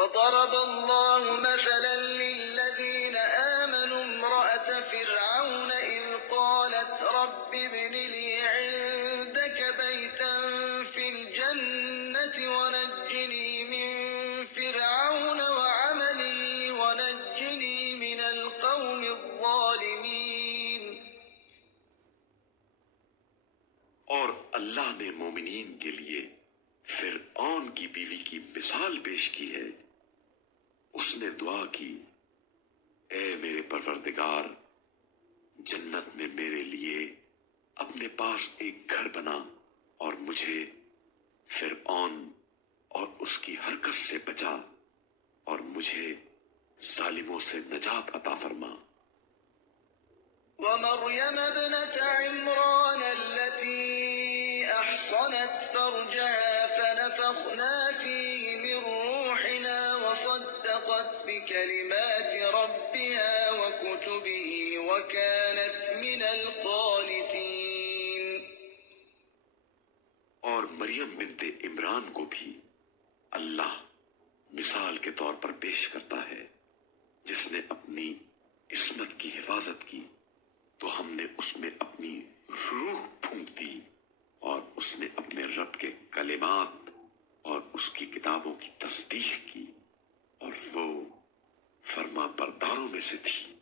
وضرب الله مثلا للذين آمنوا امرأة فرعون إذ قالت رب ابن لي عندك بيتا في الجنة ونجني من فرعون وعمله ونجني من القوم الظالمين۔ اور اللہ نے مومنین کے لیے فرعون کی بیوی کی مثال پیش کی ہے۔ اس نے دعا کی، اے میرے پروردگار، جنت میں میرے لیے اپنے پاس ایک گھر بنا اور مجھے فرعون اور اس کی حرکت سے بچا اور مجھے ظالموں سے نجات عطا فرما۔ ومريم ابنة عمران التي أحصنت فرجها فنفخنا فيه من روحنا وصدقت بكلمات ربها وكتبه وكانت من القانتين۔ اور مریم بنت عمران کو بھی اللہ مثال کے طور پر پیش کرتا ہے، جس نے اپنی عصمت کی حفاظت کی تو ہم نے اس میں اپنی روح پھونک دی اور اس نے اپنے رب کے کلمات اور اس کی کتابوں کی تصدیق کی اور وہ فرما برداروں میں سے تھی۔